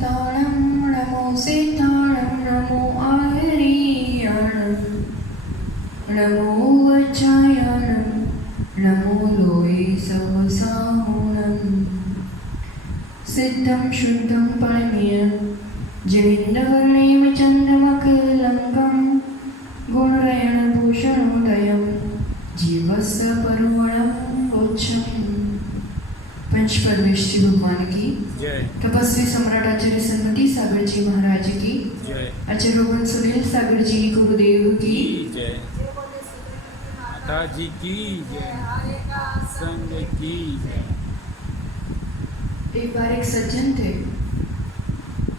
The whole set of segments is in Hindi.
ताणं नमो सिताणं नमो आर्याणं नमो वज्रायणं नमो लोये सवसाहुणं सिद्धं शुद्धं परमेयं जयेन्द्रवर्णेम चन्द्रमकलङ्कं गुणरयणभूषणोदयं जीवस्य परमणं गोच्छम्। पंचपरमेश जी भगवान की जय। तपस्वी सम्राट आचार्य सन्मति सागर जी महाराज की जय। आचार्य रोहन सुनील सागर जी गुरुदेव की जय। माता जी की जय। संग की जय। एक बार एक सज्जन थे,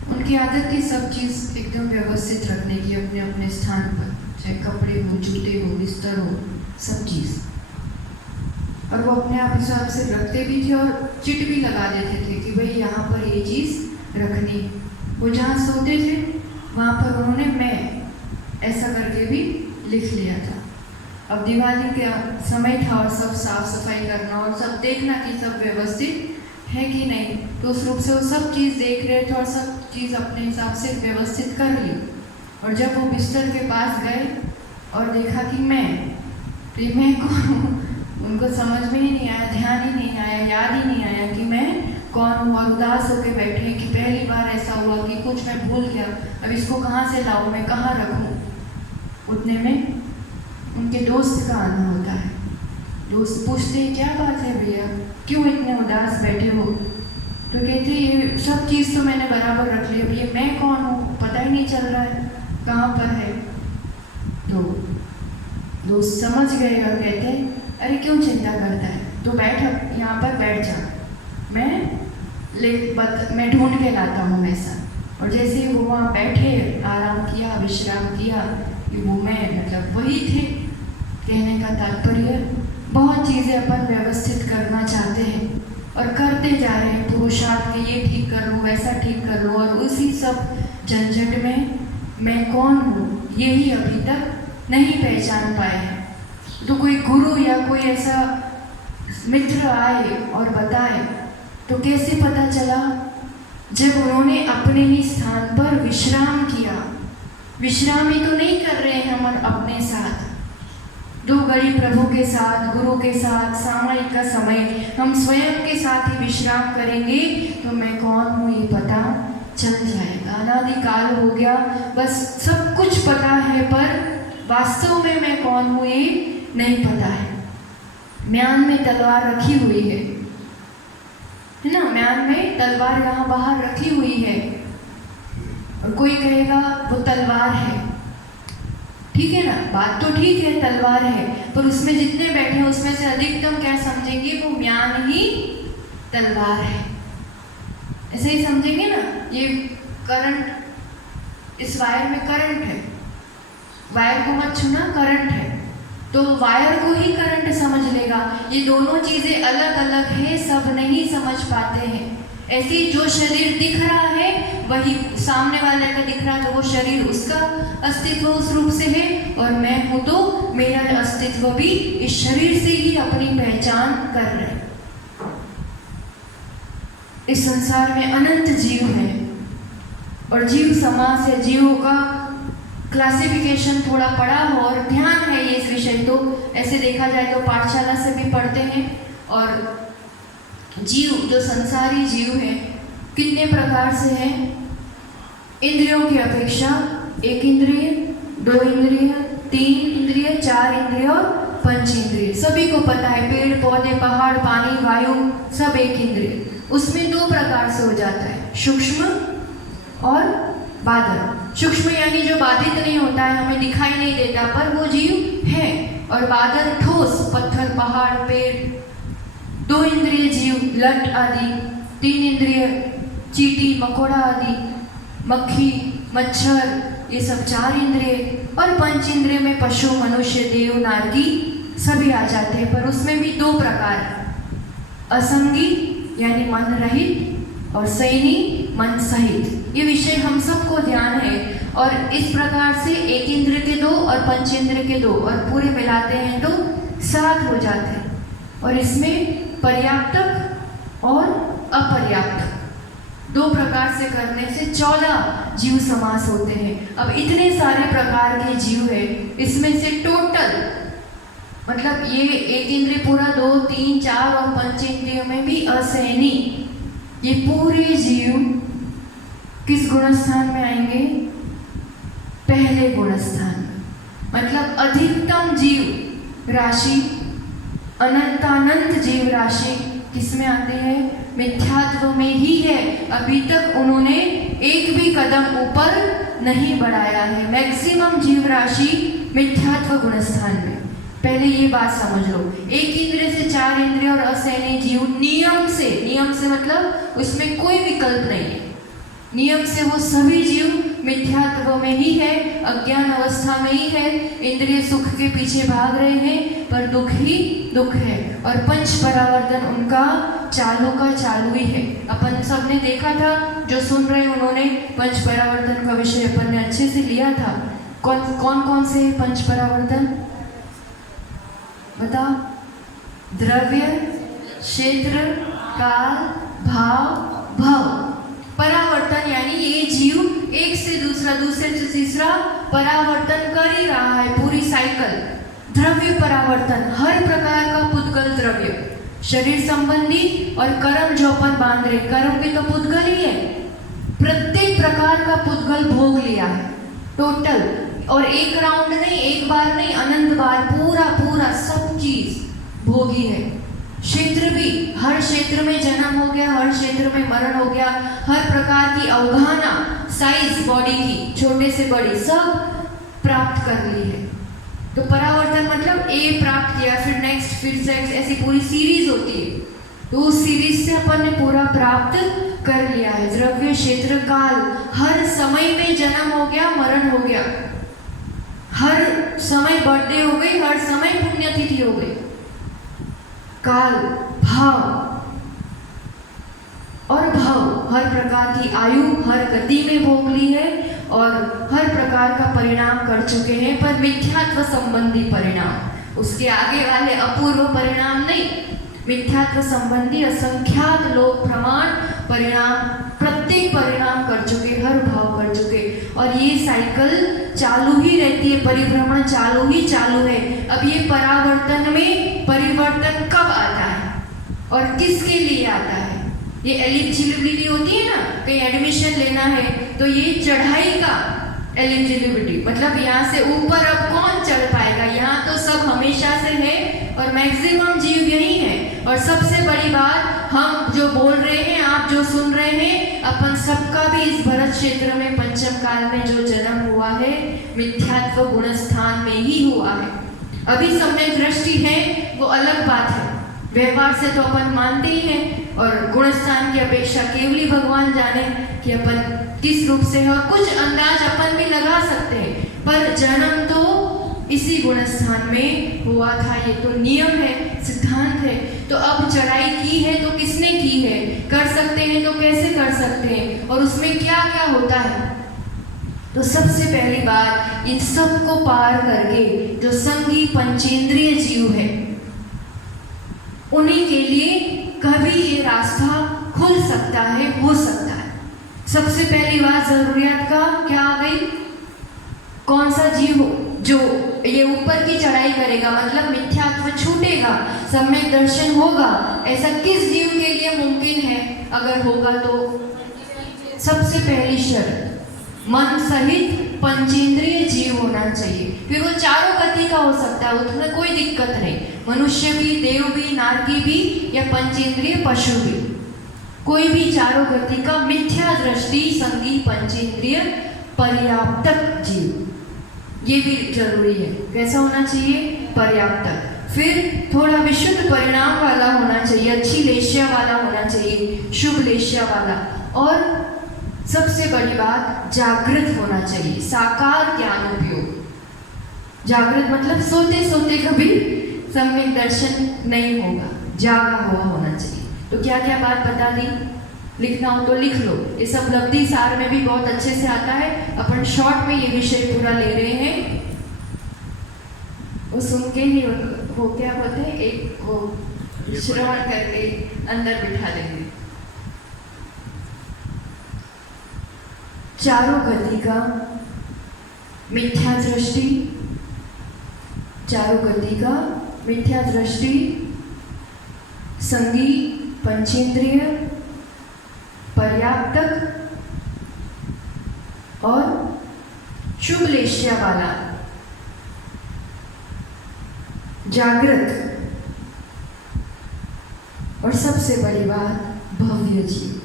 उनकी आदत थी सब चीज एकदम व्यवस्थित रखने की अपने अपने स्थान पर, चाहे कपड़े हो, जूते हो, बिस्तर हो, सब चीज। और वो अपने आप हिसाब से रखते भी थे और चिट भी लगा देते थे कि भाई यहाँ पर ये चीज़ रखनी। वो जहाँ सोते थे वहाँ पर उन्होंने मैं ऐसा करके भी लिख लिया था। अब दिवाली का समय था और सब साफ सफाई करना और सब देखना कि सब व्यवस्थित है कि नहीं, तो उस रूप से वो सब चीज़ देख रहे थे और सब चीज़ अपने हिसाब से व्यवस्थित कर ली। और जब वो बिस्तर के पास गए और देखा कि मैं कौन हूँ, उनको समझ में ही नहीं आया, ध्यान ही नहीं आया, याद ही नहीं आया कि मैं कौन हूँ। और उदास होकर बैठे कि पहली बार ऐसा हुआ कि कुछ मैं भूल गया, अब इसको कहाँ से लाऊं, मैं कहाँ रखूं। उतने में उनके दोस्त का आना होता है। दोस्त पूछते हैं क्या बात है भैया, क्यों इतने उदास बैठे हो? तो कहते ये सब चीज़ तो मैंने बराबर रख ली, अब ये मैं कौन हूँ पता ही नहीं चल रहा है कहाँ पर है। तो दोस्त समझ गए और कहते अरे क्यों चिंता करता है, तो बैठ, यहाँ पर बैठ जा, मैं ढूंढ के लाता हूँ ऐसा। और जैसे ही वो वहाँ बैठे, आराम किया, विश्राम किया, कि वो मैं मतलब वही थे। कहने का तात्पर्य बहुत चीज़ें अपन व्यवस्थित करना चाहते हैं और करते जा रहे हैं, पुरुषार्थ के ये ठीक कर लूँ, वैसा ठीक कर लूँ, और उसी सब झंझट में मैं कौन हूँ यही अभी तक नहीं पहचान पाए हैं। तो कोई गुरु या कोई ऐसा मित्र आए और बताए तो कैसे पता चला? जब उन्होंने अपने ही स्थान पर विश्राम किया। विश्राम ही तो नहीं कर रहे हैं हम अपने साथ, दो घड़ी प्रभु के साथ, गुरु के साथ, सामायिक का समय हम स्वयं के साथ ही विश्राम करेंगे तो मैं कौन हूँ ये पता चल जाएगा। अनादिकाल हो गया, बस सब कुछ पता है पर वास्तव में मैं कौन हूँ ये नहीं पता है। म्यान में तलवार रखी हुई है ना, म्यान में तलवार यहाँ बाहर रखी हुई है और कोई कहेगा वो तलवार है, ठीक है ना, बात तो ठीक है तलवार है, पर उसमें जितने बैठे हैं उसमें से अधिकतम क्या समझेंगे, वो म्यान ही तलवार है, ऐसे ही समझेंगे ना। ये करंट, इस वायर में करंट है, वायर को मत छूना, करंट है, तो वायर को ही करंट समझ लेगा। ये दोनों चीज़ें अलग अलग है, सब नहीं समझ पाते हैं। ऐसे ही जो शरीर दिख रहा है वही सामने वाले का दिख रहा है, तो वो शरीर उसका अस्तित्व उस रूप से है और मैं हूँ तो मेरा अस्तित्व भी इस शरीर से ही अपनी पहचान कर रहे हैं। इस संसार में अनंत जीव हैं और जीव समाज से जीवों का क्लासिफिकेशन थोड़ा पढ़ा हो और ध्यान है ये इस विषय, तो ऐसे देखा जाए तो पाठशाला से भी पढ़ते हैं। और जीव जो संसारी जीव हैं कितने प्रकार से हैं? इंद्रियों की अपेक्षा एक इंद्रिय, दो इंद्रिय, तीन इंद्रिय, चार इंद्रिय और पंच इंद्रिय। सभी को पता है, पेड़ पौधे, पहाड़, पानी, वायु सब एक इंद्रिय। उसमें दो प्रकार से हो जाता है, सूक्ष्म और बादल। सूक्ष्म यानी जो बाधित नहीं होता है, हमें दिखाई नहीं देता, पर वो जीव है। और बादल ठोस, पत्थर, पहाड़, पेड़। दो इंद्रिय जीव, लट आदि। तीन इंद्रिय, चींटी, मकोड़ा आदि, मक्खी, मच्छर, ये सब चार इंद्रिय। और पंच इंद्रिय में पशु, मनुष्य, देव, नारकी सभी आ जाते हैं, पर उसमें भी दो प्रकार है, असंगी यानी मन रहित और संगी मन सहित। ये विषय हम सबको ध्यान है और इस प्रकार से एक इंद्र के दो और पंच इंद्र के दो और पूरे मिलाते हैं तो 7 हो जाते हैं। और इसमें पर्याप्तक और अपर्याप्तक 2 प्रकार से करने से 14 जीव समास होते हैं। अब इतने सारे प्रकार के जीव है, इसमें से टोटल मतलब ये एक इंद्रिय पूरा 2, 3, 4 और पंच इंद्रियों में भी असहनी, ये पूरे जीव किस गुणस्थान में आएंगे? पहले गुणस्थान में। मतलब अधिकतम जीव राशि, अनंतानंत जीव राशि किसमें आते हैं? मिथ्यात्व में ही है। अभी तक उन्होंने एक भी कदम ऊपर नहीं बढ़ाया है। मैक्सिमम जीव राशि मिथ्यात्व गुणस्थान में। पहले ये बात समझ लो, एक इंद्रिय से 4 इंद्रिय और असहनीय जीव नियम से मतलब उसमें कोई विकल्प नहीं है, नियम से वो सभी जीव मिथ्यात्व में ही है, अज्ञान अवस्था में ही है, इंद्रिय सुख के पीछे भाग रहे हैं, पर दुख ही दुख है। और पंच परावर्तन उनका चालू का चालू ही है। अपन सबने देखा था, जो सुन रहे उन्होंने पंच परावर्तन का विषय अपन ने अच्छे से लिया था। कौन कौन से पंच परावर्तन बताओ? द्रव्य, क्षेत्र, काल, भाव, भव। परावर्तन यानी ये जीव एक से दूसरा, दूसरे से तीसरा परावर्तन कर ही रहा है, पूरी साइकिल। द्रव्य परावर्तन, हर प्रकार का पुद्गल द्रव्य, शरीर संबंधी और कर्म जो अपन बांध रहे, कर्म भी तो पुद्गल ही है। प्रत्येक प्रकार का पुद्गल भोग लिया है टोटल, और एक राउंड नहीं, एक बार नहीं, अनंत बार पूरा सब चीज भोगी है। क्षेत्र भी, हर क्षेत्र में जन्म हो गया, हर क्षेत्र में मरण हो गया, हर प्रकार की अवगाहना, साइज बॉडी की छोटे से बड़ी सब प्राप्त कर ली है। तो परावर्तन मतलब ए प्राप्त किया, फिर नेक्स्ट, फिर सेक्स, ऐसी पूरी सीरीज होती है। तो उस सीरीज से अपन ने पूरा प्राप्त कर लिया है। द्रव्य, क्षेत्र, काल, हर समय में जन्म हो गया, मरण हो गया, हर समय बर्थडे हो गई, हर समय पुण्यतिथि हो गई। काल, भाव और भव, हर प्रकार की आयु, हर गति में भोग ली है और हर प्रकार का परिणाम कर चुके हैं, पर मिथ्यात्व संबंधी परिणाम, उसके आगे वाले अपूर्व परिणाम नहीं। मिथ्यात्व संबंधी असंख्यात लोक प्रमाण परिणाम, प्रत्येक परिणाम कर चुके, हर भाव कर चुके, और ये साइकिल चालू ही रहती है, परिभ्रमण चालू ही चालू है। अब ये परावर्तन में परिवर्तन कब आता है और किसके लिए आता है? ये एलिजिबिलिटी होती है ना, कहीं एडमिशन लेना है तो ये चढ़ाई का एलिजिबिलिटी, मतलब यहाँ से ऊपर अब कौन चढ़ पाएगा, यहाँ तो सब हमेशा से है और मैक्सिमम जीव यही है। और सबसे बड़ी बात, हम जो बोल रहे हैं, आप जो सुन रहे हैं, अपन सबका भी इस भरत क्षेत्र में पंचम काल में जो जन्म हुआ है, मिथ्यात्व गुणस्थान में ही हुआ है। अभी सम्यक दृष्टि है वो अलग बात है, व्यवहार से तो अपन मानते ही हैं, और गुणस्थान की अपेक्षा केवली भगवान जाने कि अपन किस रूप से है, और कुछ अंदाज अपन भी लगा सकते हैं, पर जन्म तो इसी गुणस्थान में हुआ था। ये तो नियम है, सिद्धांत है। तो अब चढ़ाई की है तो किसने की है, कर सकते हैं तो कैसे कर सकते हैं, और उसमें क्या क्या होता है? तो सबसे पहली बात, इन सब को पार करके जो संगी पंचेंद्रिय जीव है, उन्हीं के लिए कभी ये रास्ता खुल सकता है, हो सकता है। सबसे पहली बात, जरूरियात का क्या आ गई? कौन सा जीव जो ये ऊपर की चढ़ाई करेगा, मतलब मिथ्यात्व छूटेगा, सम्यक दर्शन होगा, ऐसा किस जीव के लिए मुमकिन है? अगर होगा तो सबसे पहली शर्त, मन सहित पंचेंद्रिय जीव होना चाहिए। फिर वो चारों गति का हो सकता है, उसमें कोई दिक्कत नहीं, मनुष्य भी, देव भी, नारकी भी, या पंचेंद्रिय पशु भी, कोई भी चारों गति का मिथ्या दृष्टि संगी पंचेंद्रिय पर्याप्तक जीव, ये भी जरूरी है। कैसा होना चाहिए? पर्याप्तक। फिर थोड़ा विशुद्ध परिणाम वाला होना चाहिए, अच्छी लेश्या वाला होना चाहिए, शुभ लेश्या वाला, और सबसे बड़ी बात, जागृत होना चाहिए, साकार ज्ञान उपयोग। जागृत मतलब सोते सोते कभी सम्यक दर्शन नहीं होगा, जागा हुआ होना चाहिए। तो क्या क्या बात बता दी? लिखना हो तो लिख लो, ये सब लब्धि सार में भी बहुत अच्छे से आता है। अपन शॉर्ट में ये विषय पूरा ले रहे हैं, वो सुन के ही वो क्या बोलते हैं, एक वो श्रवण करके अंदर बिठा देंगे। चारों गति का मिथ्या दृष्टि, चारों गति का मिथ्या दृष्टि, संगी पंचेंद्रिय, पर्याप्तक और शुभ लेश्या वाला जागृत, और सबसे बड़ी बात भव्य जीव।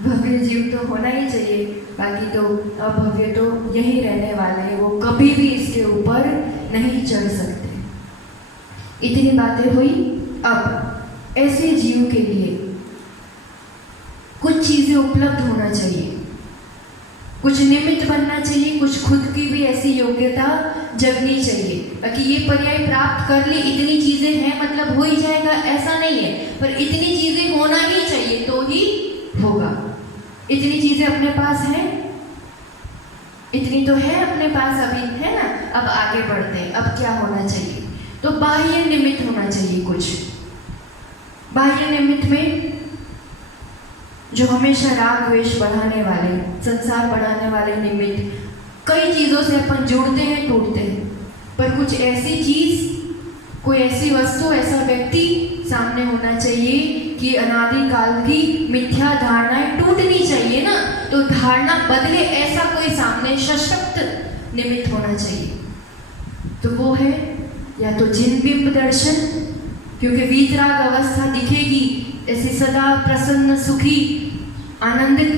भव्य जीव तो होना ही चाहिए, बाकी तो अभव्य तो यही रहने वाले हैं, वो कभी भी इसके ऊपर नहीं चढ़ सकते। इतनी बातें हुई। अब ऐसे जीव के लिए कुछ चीजें उपलब्ध होना चाहिए, कुछ निमित्त बनना चाहिए, कुछ खुद की भी ऐसी योग्यता जगनी चाहिए ताकि ये पर्याय प्राप्त कर ली। इतनी चीजें हैं मतलब हो ही जाएगा ऐसा नहीं है, पर इतनी चीजें होना ही चाहिए तो ही होगा। इतनी चीजें अपने पास हैं, इतनी तो है अपने पास अभी, है ना। अब आगे बढ़ते हैं। अब क्या होना चाहिए? तो बाह्य निमित्त होना चाहिए कुछ। बाह्य निमित्त में जो हमेशा राग द्वेष बढ़ाने वाले, संसार बढ़ाने वाले निमित्त, कई चीज़ों से अपन जुड़ते हैं, टूटते हैं, पर कुछ ऐसी चीज़, कोई ऐसी वस्तु, ऐसा व्यक्ति सामने होना चाहिए कि अनादिकाल की मिथ्या धारणाएं टूटनी चाहिए ना, तो धारणा बदले ऐसा कोई सामने सशक्त निमित्त होना चाहिए। तो वो है या तो जिनबिंब दर्शन, क्योंकि वीतराग अवस्था दिखेगी, ऐसी सदा प्रसन्न सुखी आनंदित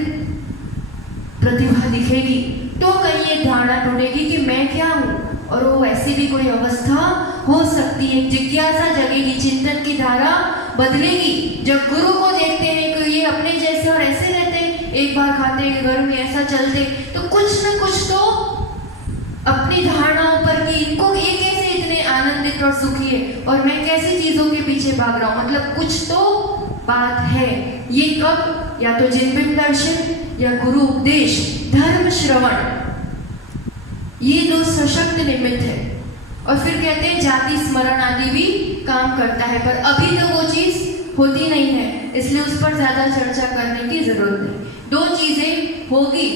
प्रतिभा दिखेगी, तो कहीं ये धारणा टूटेगी कि मैं क्या हूँ। और वो ऐसी भी कोई अवस्था हो सकती है, जिज्ञासा जगेगी, चिंतन की धारा बदलेगी। जब गुरु को देखते हैं कि ये अपने जैसे और ऐसे रहते हैं, एक बार खाते हैं घर में ऐसा चलते, तो कुछ न कुछ तो अपनी धारणाओं पर कि इनको ये कैसे इतने आनंदित और सुखी है और मैं कैसी चीजों के पीछे भाग रहा हूँ, मतलब कुछ तो बात है। ये कब? या तो जिनबिंब दर्शन या गुरु उपदेश, धर्म श्रवण, ये दो सशक्त निमित्त है। और फिर कहते हैं जाति स्मरण आदि भी काम करता है, पर अभी तो वो चीज होती नहीं है, इसलिए उस पर ज्यादा चर्चा करने की जरूरत नहीं। दो चीजें होगी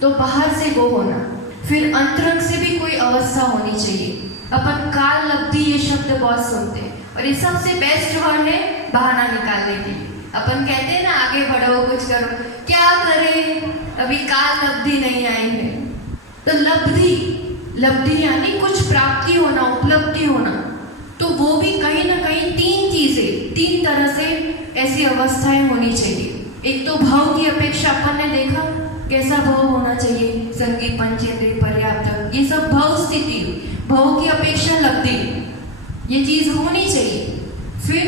तो बाहर से वो होना, फिर अंतरंग से भी कोई अवस्था होनी चाहिए। अपन काल लब्धि ये शब्द बहुत सुनते हैं, और ये सबसे बेस्ट वर्ड है बहाना निकालने के लिए। अपन कहते हैं ना आगे बढ़ो, कुछ करो, क्या करें, अभी काल लब्धि नहीं आई है। तो लब्धि, लब्धि यानी कुछ प्राप्ति होना, उपलब्धि होना, तो वो भी कहीं ना कहीं तीन चीजें, तीन तरह से ऐसी अवस्थाएं होनी चाहिए। एक तो भाव की अपेक्षा, अपन ने देखा कैसा भाव होना चाहिए, संगीत पंचेंद्रिय पर्याप्त, ये सब भाव स्थिति, भाव की अपेक्षा लब्धि, ये चीज होनी चाहिए। फिर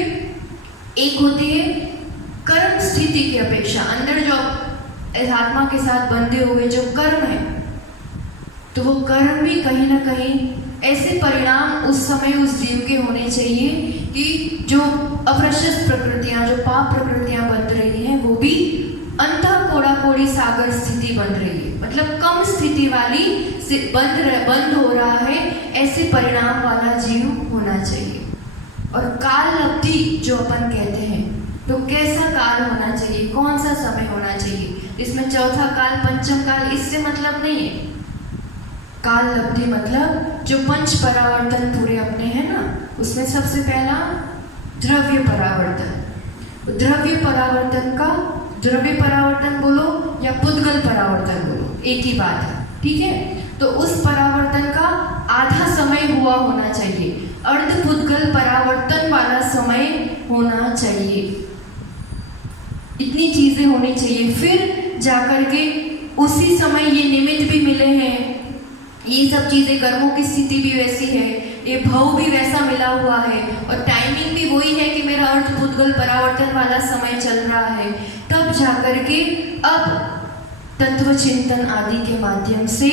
एक होती है कर्म स्थिति की अपेक्षा, अंदर जो आत्मा के साथ बंधे हुए जो कर्म है, तो वो कर्म भी कहीं ना कहीं ऐसे परिणाम उस समय उस जीव के होने चाहिए कि जो अप्रशस्त प्रकृतियां, जो पाप प्रकृतियां बन रही हैं, वो भी अंतः कोड़ा कोड़ी सागर स्थिति बन रही है, मतलब कम स्थिति वाली बंद हो रहा है, ऐसे परिणाम वाला जीव होना चाहिए। और काल लब्धि जो अपन कहते हैं, तो कैसा काल होना चाहिए, कौन सा समय होना चाहिए, इसमें चौथा काल, पंचम काल, इससे मतलब नहीं है। काल लब्धि मतलब जो पंच परावर्तन पूरे अपने हैं ना, उसमें सबसे पहला द्रव्य परावर्तन। द्रव्य परावर्तन का, द्रव्य परावर्तन बोलो या पुद्गल परावर्तन बोलो, एक ही बात है, ठीक है। तो उस परावर्तन का आधा समय हुआ होना चाहिए, अर्ध पुद्गल परावर्तन वाला समय होना चाहिए। इतनी चीजें होनी चाहिए, फिर जाकर के उसी समय ये निमित्त भी मिले हैं, ये सब चीजें, कर्मों की स्थिति भी वैसी है, ये भाव भी वैसा मिला हुआ है, और टाइमिंग भी वही है कि मेरा अर्थ पुद्गल परावर्तन वाला समय चल रहा है, तब जाकर के अब तत्व चिंतन आदि के माध्यम से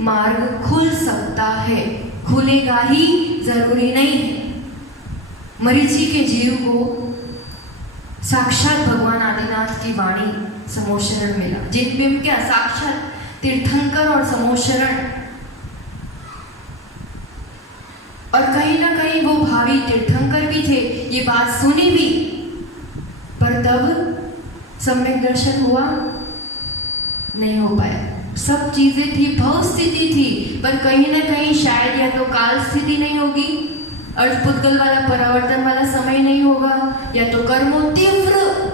मार्ग खुल सकता है। खुलेगा ही जरूरी नहीं है। मरीचि के जीव को साक्षात भगवान आदिनाथ की वाणी समोशरण मिला, जिनबिंब क्या, साक्षात तीर्थंकर और समोशरण, और कहीं ना कहीं वो भावी तीर्थंकर भी थे, ये बात सुनी भी, पर तब सम्यक दर्शन हुआ नहीं हो पाया। सब चीजें थी, भव स्थिति थी, पर कहीं ना कहीं शायद या तो काल स्थिति नहीं होगी, अर्धपुद्गल वाला परावर्तन वाला समय नहीं होगा, या तो कर्मो तीव्र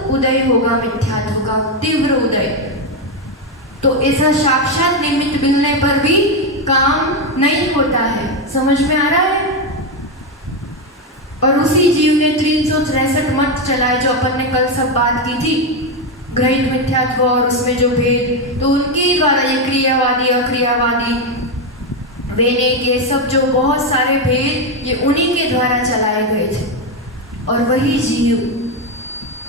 उदय होगा, मिथ्यात्व का तीव्र उदय। तो ऐसा साक्षात निमित्त मिलने पर भी काम नहीं होता है। समझ में आ रहा है? और उसी जीव ने 363 मत चलाए जो अपन ने कल सब बात की थी, ग्रहित मिथ्यात्व और उसमें जो भेद, तो उनके द्वारा ये क्रियावादी अक्रियावादी वैनिक ये सब जो बहुत सारे भेद ये उन्हीं के द्वारा चलाए गए थे। और वही जीव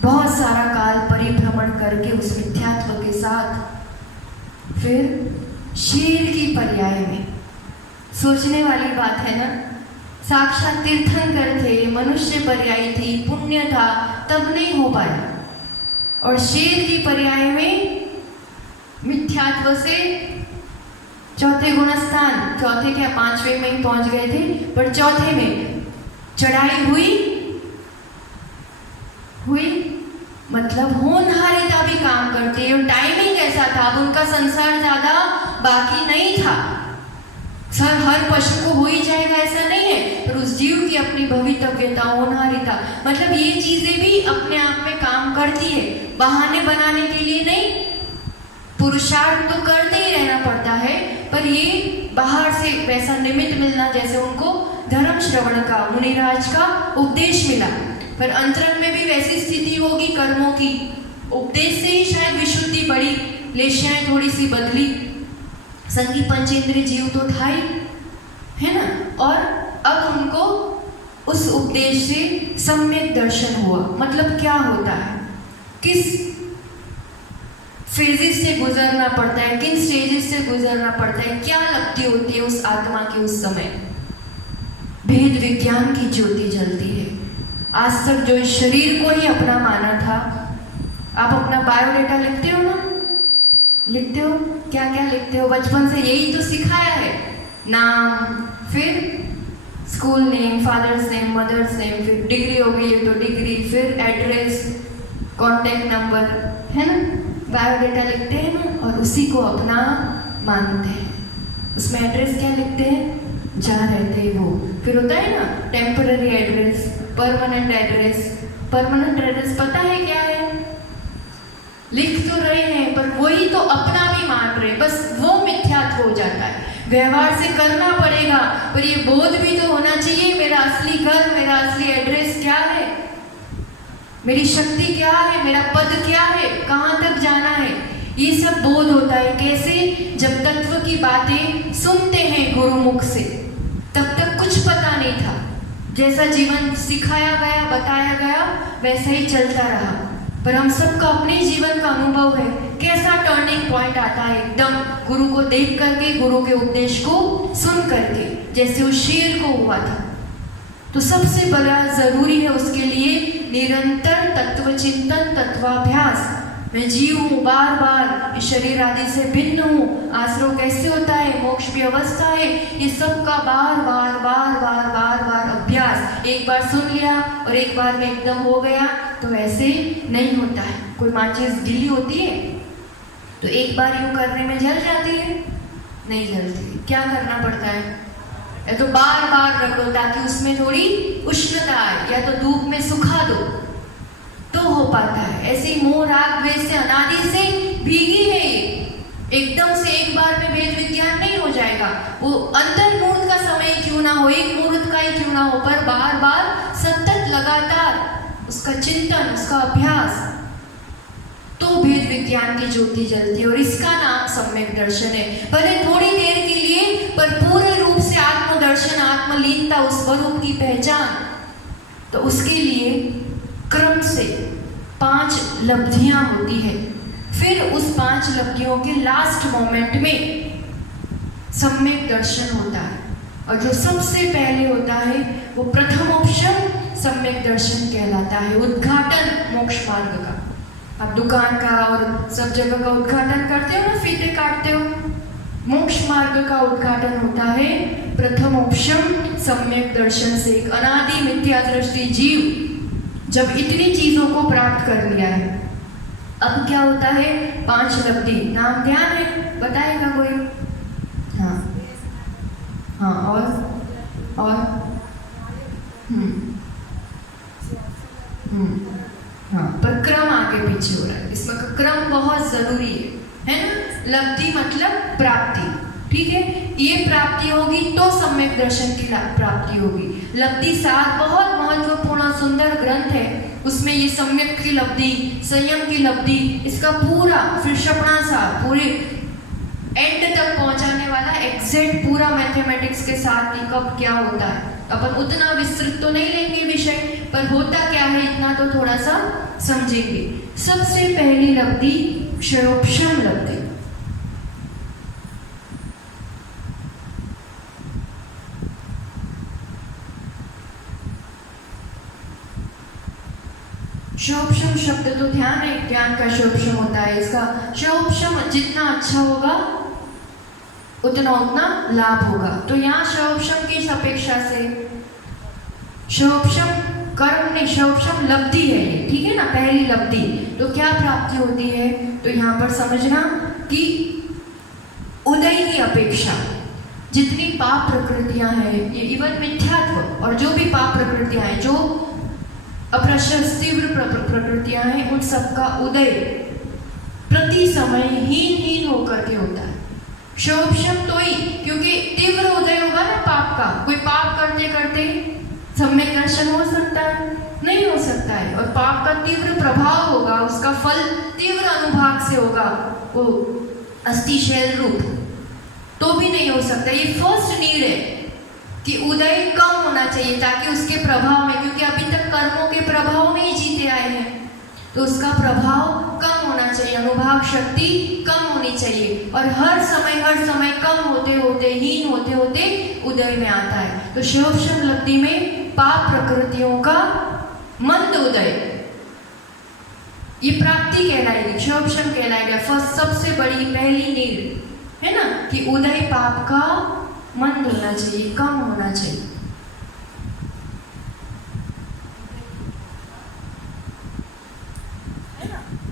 बहुत सारा काल परिभ्रमण करके उस मिथ्यात्व के साथ फिर शेर की पर्याय में, सोचने वाली बात है ना, साक्षात तीर्थंकर थे, मनुष्य पर्याय थी, पुण्य था, तब नहीं हो पाया। और शेर की पर्याय में मिथ्यात्व से चौथे गुणस्थान, चौथे क्या पांचवें में ही पहुंच गए थे, पर चौथे में चढ़ाई हुई मतलब होनहारिता भी काम करती है। और टाइमिंग ऐसा था, अब उनका संसार ज्यादा बाकी नहीं था। सर हर पशु को हो ही जाएगा ऐसा नहीं है, पर उस जीव की अपनी भवितव्यता, होनहारिता, मतलब ये चीजें भी अपने आप में काम करती है। बहाने बनाने के लिए नहीं, पुरुषार्थ तो करते ही रहना पड़ता है, पर ये बाहर से वैसा निमित्त मिलना, जैसे उनको धर्म श्रवण का, मुनिराज का उपदेश मिला, पर अंतरंग में भी वैसी स्थिति होगी कर्मों की, उपदेश से ही शायद विशुद्धि बढ़ी, लेशियाएं थोड़ी सी बदली, संगी पंचेंद्रिय जीव तो था ही, है ना। और अब उनको उस उपदेश से सम्यक दर्शन हुआ। मतलब क्या होता है, किस फेजेस से गुजरना पड़ता है, किन स्टेजेस से गुजरना पड़ता है, क्या लगती होती है उस आत्मा की उस समय। भेद विज्ञान की ज्योति जलती है। आज तक जो इस शरीर को ही अपना माना था, आप अपना बायोडेटा लिखते हो ना, लिखते हो, क्या क्या लिखते हो, बचपन से यही तो सिखाया है, नाम, फिर school name, father's name, mother's name, फिर डिग्री हो गई है तो डिग्री, फिर एड्रेस, कॉन्टेक्ट नंबर, है ना, बायोडेटा लिखते हैं ना, और उसी को अपना मानते हैं। उसमें एड्रेस क्या लिखते हैं, जहाँ रहते हैं वो। फिर होता है ना temporary address, permanent address. Permanent address पता है क्या है, लिख तो रहे हैं पर वही तो अपना भी मान रहे, बस वो मिथ्यात्व हो जाता है। व्यवहार से करना पड़ेगा, पर ये बोध भी तो होना चाहिए, मेरा असली घर, मेरा असली एड्रेस क्या है, मेरी शक्ति क्या है, मेरा पद क्या है, कहाँ तक जाना है, ये सब बोध होता है। कैसे, जब तत्व की बातें सुनते हैं गुरुमुख से, तब तक कुछ पता नहीं था, जैसा जीवन सिखाया गया, बताया गया, वैसा ही चलता रहा। पर हम सबका अपने जीवन का अनुभव है, कैसा टर्निंग पॉइंट आता है एकदम गुरु को देख करके, गुरु के उपदेश को सुन करके, जैसे उस शेर को हुआ था। तो सबसे बड़ा जरूरी है उसके लिए निरंतर तत्व चिंतन, तत्वाभ्यास। मैं जीव हूँ, बार बार इस शरीर आदि से भिन्न हूँ, आश्रव कैसे होता है, मोक्ष की अवस्था है, ये सब का बार बार बार बार बार बार अभ्यास। एक बार सुन लिया और एक बार में एकदम हो गया तो ऐसे नहीं होता है। कोई माचिस ढीली होती है तो एक बार यूँ करने में जल जाती है, नहीं जलती, क्या करना पड़ता है, या तो बार बार रगड़ो ताकि उसमें थोड़ी उष्णता आए, या तो धूप में सुखा दो तो हो पाता है। ऐसे ही मोह राग द्वेष से अनादि से भीगी है ये, एकदम से एक बार में भेद विज्ञान नहीं हो जाएगा। वो अंतर मुहूर्त का समय क्यों ना हो, एक मुहूर्त का ही क्यों ना हो, पर बार बार सतत लगातार उसका चिंतन, उसका अभ्यास, तो भेद विज्ञान की ज्योति जलती है। और इसका नाम सम्यक दर्शन है। भले थोड़ी देर के लिए, पर पूरे रूप से आत्मदर्शन, आत्मलीनता, उस स्वरूप की पहचान। तो उसके लिए क्रम से 5 लब्धियां होती है। फिर उस 5 लब्धियों के लास्ट मोमेंट में सम्यक दर्शन होता है। और जो सबसे पहले होता है वो प्रथमोपशम सम्यक दर्शन कहलाता है, उद्घाटन मोक्ष मार्ग का। आप दुकान का और सब जगह का उद्घाटन करते हो ना, फीते काटते हो, मोक्ष मार्ग का उद्घाटन होता है प्रथमोपशम सम्यक दर्शन से। एक अनादि मिथ्या दृष्टि जीव जब इतनी चीजों को प्राप्त कर लिया है, अब क्या होता है, 5 लब्धि नाम ध्यान है, बताएगा कोई? हाँ हाँ, और हाँ, पर क्रम आगे पीछे हो रहा है, इसमें क्रम बहुत जरूरी है ना? लब्धि मतलब प्राप्ति, ठीक है? ये प्राप्ति होगी तो सम्यक दर्शन की प्राप्ति होगी। लब्धि सार बहुत महत्वपूर्ण और सुंदर ग्रंथ है, उसमें ये सम्यक की लब्धि, संयम की लब्धि, इसका पूरा फिर सार पूरे एंड तक पहुंचाने वाला एग्जैक्ट पूरा मैथमेटिक्स के साथ ही कब क्या होता है। अपन उतना विस्तृत तो नहीं लेंगे विषय, पर होता क्या है इतना तो थोड़ा सा समझेंगे। सबसे पहली लब्धि क्षयोपशम लब्धि। क्षयोपशम शब्द तो ध्यान है, ज्ञान का क्षयोपशम होता है। इसका क्षयोपशम जितना अच्छा होगा उतना लाभ होगा। तो यहाँ क्षयोपशम की अपेक्षा से क्षयोपशम कर्म नहीं, क्षयोपशम लब्धि है ये, ठीक है ना? पहली लब्धि तो क्या प्राप्ति होती है, तो यहाँ पर समझना कि उदय की अपेक्षा जितनी पाप प्रकृतियां हैं, ये इवन मिथ्यात्व और जो भी पाप प्रकृतियां हैं, जो अप्रशस्त तीव्र प्रकृतियां हैं, उन सबका उदय प्रति समय हीन होकर के होता है। क्षयोपशम तो ही, क्योंकि तीव्र उदय होगा ना पाप का, कोई पाप करते करते सम्यक दर्शन हो सकता है? नहीं हो सकता है। और पाप का तीव्र प्रभाव होगा, उसका फल तीव्र अनुभाग से होगा, वो अस्थि शैल रूप, तो भी नहीं हो सकता। ये फर्स्ट नीड है कि उदय कम होना चाहिए, ताकि उसके प्रभाव में, क्योंकि अभी तक कर्मों के प्रभाव में ही जीते आए हैं, तो उसका प्रभाव कम होना चाहिए, अनुभाग शक्ति कम होनी चाहिए। और हर समय कम होते होते, हीन होते होते उदय में आता है। तो क्षयोपशम लब्धि में पाप प्रकृतियों का मंद उदय, ये प्राप्ति कहलाएगी, क्षयोपशम कहलाएगा। फर्स्ट सबसे बड़ी पहली नीड है ना, कि उदय पाप का मंद होना चाहिए, कम होना चाहिए।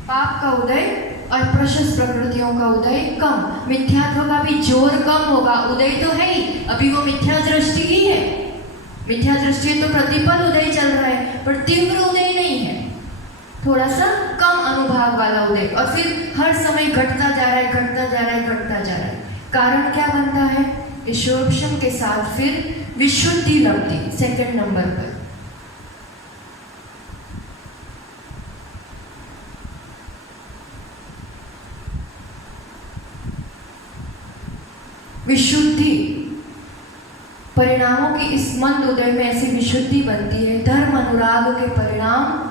पाप का उदय और प्रशस्त प्रकृतियों का उदय कम, मिथ्यात्व का भी जोर कम होगा। उदय तो है ही, अभी वो मिथ्या दृष्टि ही है, मिथ्या दृष्टि तो प्रतिपल उदय चल रहा है, पर तीव्र उदय नहीं है, थोड़ा सा कम अनुभाग वाला उदय। और फिर हर समय घटता जा रहा है। कारण क्या बनता है? क्षयोपशम के साथ फिर विशुद्धि लब्धि सेकंड नंबर पर। विशुद्धि परिणामों की इस मंद उदय में ऐसी विशुद्धि बनती है, धर्म अनुराग के परिणाम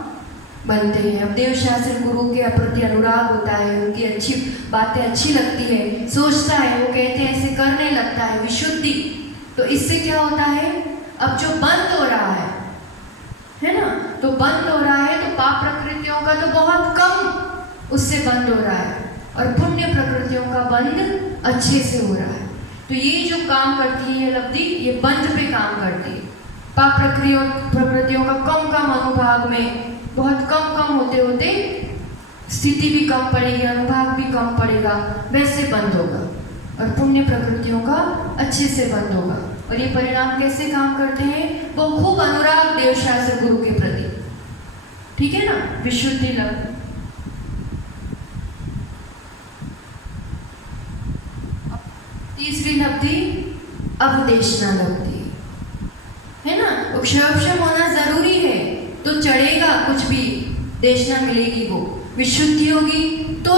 बनते हैं। अब देव शास्त्र गुरु के प्रति अनुराग होता है, उनकी अच्छी बातें अच्छी लगती है, सोचता है, वो कहते हैं ऐसे करने लगता है, विशुद्धि। तो इससे क्या होता है, अब जो बंद हो रहा है ना, तो बंद हो रहा है, तो पाप प्रकृतियों का तो बहुत कम उससे बंद हो रहा है, और पुण्य प्रकृतियों का बंद अच्छे से हो रहा है। तो ये जो काम करती है लब्धि, ये बंद पे काम करती है। पाप प्रकृतियों का कम अनुभाग में, बहुत कम होते होते स्थिति भी कम पड़ेगी, अनुभाग भी कम पड़ेगा, वैसे बंद होगा। और पुण्य प्रकृतियों का अच्छे से बंद होगा। और ये परिणाम कैसे काम करते हैं? वो खूब अनुराग देव शास्त्र गुरु के प्रति, ठीक है ना, विशुद्धि लब्धि। तीसरी लब्धि अवदेशना लब्धि है ना। वो क्षयोपशम होना जरूरी है, तो चढ़ेगा कुछ भी, देशना मिलेगी, वो विशुद्धि होगी तो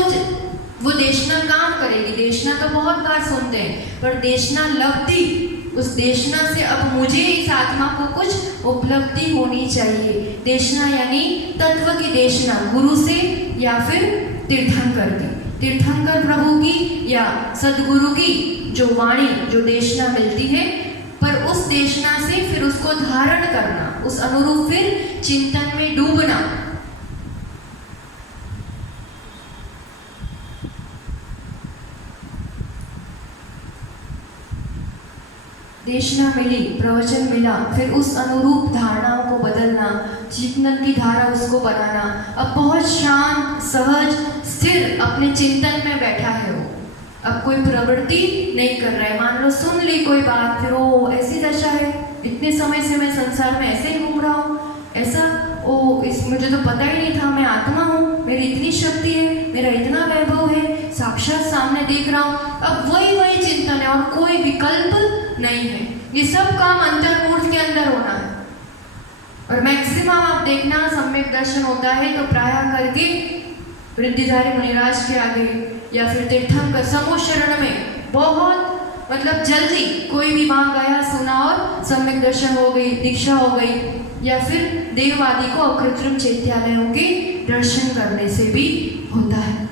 वो देशना काम करेगी। देशना तो बहुत बार सुनते हैं, पर देशना लब्धि, उस देशना से अब मुझे इस आत्मा को कुछ उपलब्धि होनी चाहिए। देशना यानी तत्व की देशना, गुरु से या फिर तीर्थंकर की, तीर्थंकर प्रभु की या सदगुरु की जो वाणी, जो देशना मिलती है, पर उस देशना से फिर उसको धारण करना, उस अनुरूप फिर चिंतन में डूबना। देशना मिली, प्रवचन मिला, फिर उस अनुरूप धारणाओं को बदलना, चिंतन की धारा उसको बनाना। अब बहुत शांत, सहज, स्थिर अपने चिंतन में बैठा है वो। अब कोई प्रवृत्ति नहीं कर रहा है। मान लो सुन ली कोई बात, फिर वो ऐसी दशा है, इतने समय से मैं संसार में ऐसे ही घूम रहा हूँ, ऐसा मुझे तो पता ही नहीं था, मैं आत्मा हूँ, मेरी इतनी शक्ति है, मेरा इतना वैभव है, साक्षात सामने देख रहा हूँ। अब वही चिंतन है और कोई विकल्प नहीं है। ये सब काम अंतर्मूर्त के अंदर होना है। और मैक्सिमम आप देखना सम्यक दर्शन होता है तो प्रायः करके वृद्धिधारी मुनिराज के आगे या फिर तीर्थंकर समूह शरण में बहुत मतलब जल्दी कोई भी वहाँ गया, सुना और सम्यक दर्शन हो गई, दीक्षा हो गई, या फिर देववादी को अकृत्रिम चैत्यालयों के दर्शन करने से भी होता है।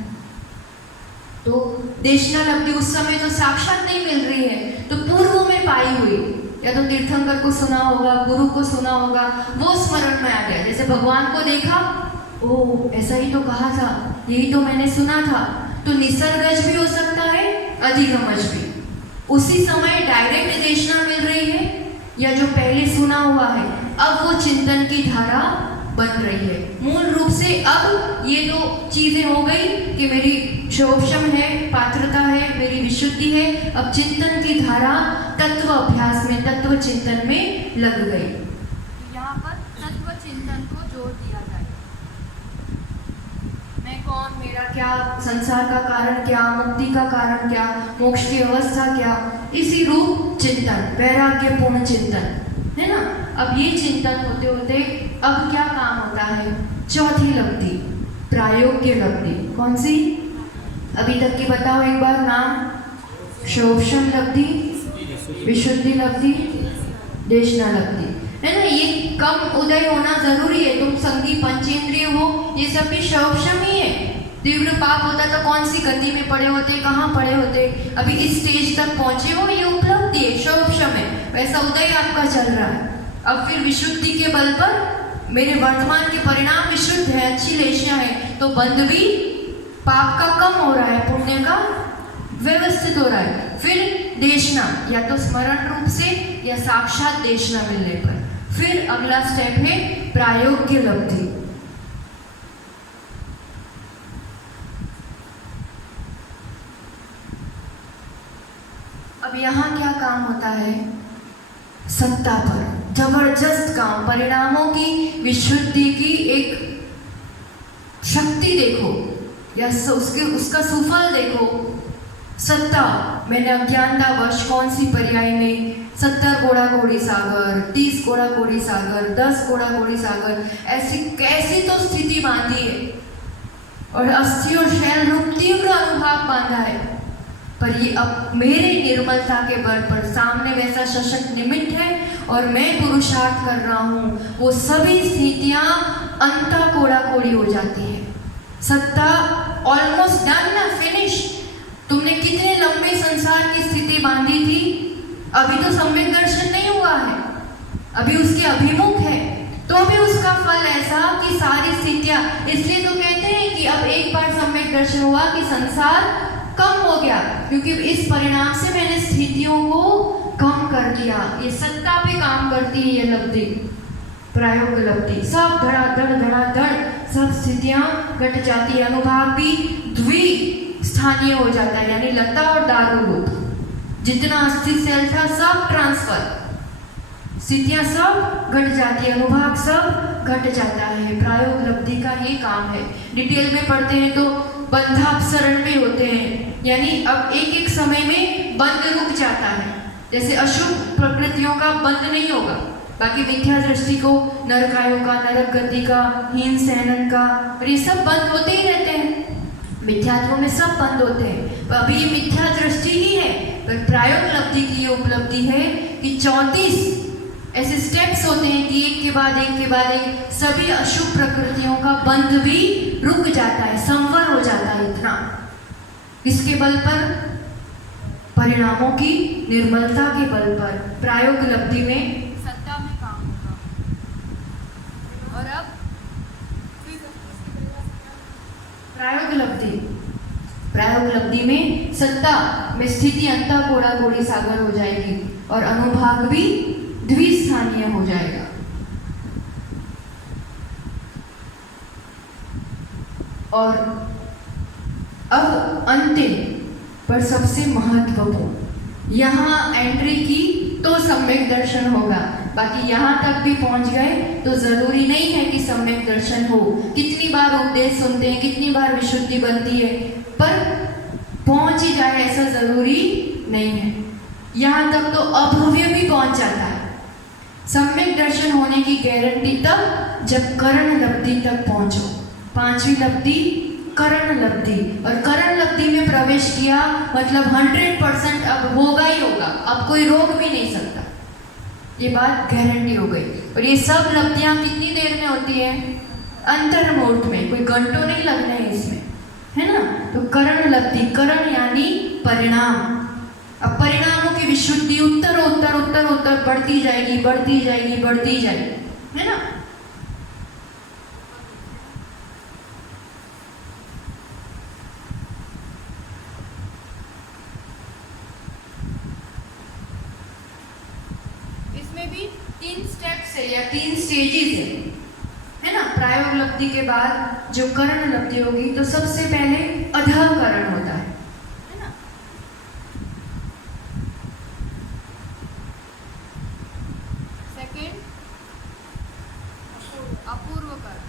तो देशना लब्धि उस समय तो साक्षात नहीं मिल रही है, तो पूर्व में पाई हुई, या तो तीर्थंकर को सुना होगा, गुरु को सुना होगा, वो स्मरण में आ गया। जैसे भगवान को देखा, ओ ऐसा ही तो कहा था, यही तो मैंने सुना था। तो निसर्गज भी हो सकता है, अधिगमज भी। उसी समय डायरेक्ट देशना मिल रही है, या जो पहले सुना हुआ है अब वो चिंतन की धारा बन रही है। मूल रूप से अब ये दो चीजें हो गई कि मेरी शोभशम है, पात्रता है, मेरी विशुद्धि है। अब चिंतन की धारा तत्व अभ्यास में, तत्व चिंतन में लग गई। यहाँ पर तत्व चिंतन को जोड़ दिया जाए। मैं कौन, मेरा क्या, संसार का कारण क्या, मुक्ति का कारण क्या, मोक्ष की अवस्था क्या, इसी रूप चिंतन, वैराग्यपूर्ण चिंतन है ना। अब ये चिंतन होते होते अब क्या काम होता है? चौथी लब्धि, प्रायोग्य लब्धि। कौन सी? अभी तक की बताओ एक बार नाम। शोभशम लब्धि, विशुद्धि लब्धि, देशना लब्धि, है ना। ये कम उदय होना जरूरी है। तुम संगी पंचेंद्रिय हो, ये सब भी शोभशम ही है। तीव्र पाप होता तो कौन सी गति में पड़े होते, कहाँ पड़े होते, अभी इस स्टेज तक पहुंचे हो, ये उपलब्धि है, शोभशम है। वैसा उदय आपका चल रहा है। अब फिर विशुद्धि के बल पर मेरे वर्तमान के परिणाम विशुद्ध है, अच्छी लेशियां है, तो बंध भी पाप का कम हो रहा है, पुण्य का व्यवस्थित हो रहा है। फिर देशना, या तो स्मरण रूप से या साक्षात देशना मिलने पर। फिर अगला स्टेप है प्रायोग्य लब्धि। अब यहाँ क्या काम होता है? सत्ता पर जबरदस्त काम, परिणामों की विशुद्धि की एक शक्ति देखो, या उसका सुफल देखो। सत्ता, मैंने अज्ञानतावश कौन सी पर्याय में 70 घोड़ा घोड़ी सागर, 30 घोड़ा घोड़ी सागर, 10 घोड़ा घोड़ी सागर, ऐसी कैसी तो स्थिति बांधी है, और अस्थि और शैल रूप तीव्र अनुभाव बांधा है। पर ये अब मेरे निर्मलता के बल पर सामने वैसा सशक्त निमित्त है, और मैं पुरुषार्थ कर रहा हूँ, वो सभी स्थितियाँ अंता कोड़ा कोड़ी हो जाती है। सत्ता ऑलमोस्ट डन ना, फिनिश। तुमने कितने लंबे संसार की स्थिति बांधी थी, अभी तो सम्यक दर्शन नहीं हुआ है, अभी उसके अभिमुख है, तो भी उसका फल ऐसा कि सारी स्थितियाँ, इसलिए तो कहते हैं कि अब एक बार सम्यक दर्शन हुआ कि संसार कम हो गया, क्योंकि इस परिणाम से मैंने स्थितियों को कम कर दिया। ये सत्ता पे काम करती है ये लब्धि, प्रायोग लब्धि। सब धड़ाधड़ सब स्थितियां घट जाती है। अनुभाग भी द्विस्थानीय हो जाता है, यानी लता और दारू रूप। जितना अस्थि सेल था सब ट्रांसफर, स्थितियां सब घट जाती है, अनुभाग सब घट जाता है। प्रायोग लब्धि का ये काम है। डिटेल में पढ़ते हैं तो बंधापसरण भी होते हैं, यानी अब एक एक समय में बंध रुक जाता है। जैसे अशुभ प्रकृतियों का बंध नहीं होगा, बाकी मिथ्या दृष्टि को, नरकायों का, नरक गति का, हीन सहनन का, और ये सब बंद होते ही रहते हैं। मिथ्यात्व में सब बंद होते हैं, तो अभी ये मिथ्या दृष्टि ही है। पर प्रायोग लब्धि की ये उपलब्धि है कि 34 ऐसे स्टेप्स होते हैं कि एक के बाद एक सभी अशुभ प्रकृतियों का बंध भी रुक जाता है, संवर हो जाता है। इतना इसके बल पर, परिणामों की निर्मलता के बल पर प्रायोग लब्धि में सत्ता में काम होगा। और अब प्रायोग लब्धि, प्रायोपलब्धि में सत्ता में स्थिति अंतः कोड़ा कोड़ी सागर हो जाएगी और अनुभाग भी द्विस्थानीय हो जाएगा। और अब अंतिम पर सबसे महत्वपूर्ण, यहाँ एंट्री की तो सम्यक दर्शन होगा। बाकी यहाँ तक भी पहुँच गए तो ज़रूरी नहीं है कि सम्यक दर्शन हो। कितनी बार उपदेश सुनते हैं, कितनी बार विशुद्धि बनती है, पर पहुँच ही जाए ऐसा ज़रूरी नहीं है। यहाँ तक तो अभव्य भी पहुँच जाता है। सम्यक दर्शन होने की गारंटी तब जब करण लब्धि तक पहुँचो। पांचवी लब्धि करण लब्धि, और करण लब्धि में प्रवेश किया मतलब 100% अब होगा ही होगा, अब कोई रोक भी नहीं सकता। ये बात गारंटी हो गई। और ये सब लब्धियां कितनी देर में होती है? अंतर्मुहूर्त में, कोई घंटों नहीं लगना है इसमें, है ना। तो करण लब्धि, करण यानी परिणाम। अब परिणामों की विशुद्धि उत्तर उत्तर उत्तर उत्तर बढ़ती जाएगी, बढ़ती जाएगी, बढ़ती जाएगी, है ना। इसमें भी 3 स्टेप्स है या 3 स्टेजेस है ना। प्रायोपलब्धि के बाद जो करण लब्धि होगी तो सबसे पहले अधःकरण होता है ना। सेकंड अपूर्वकरण,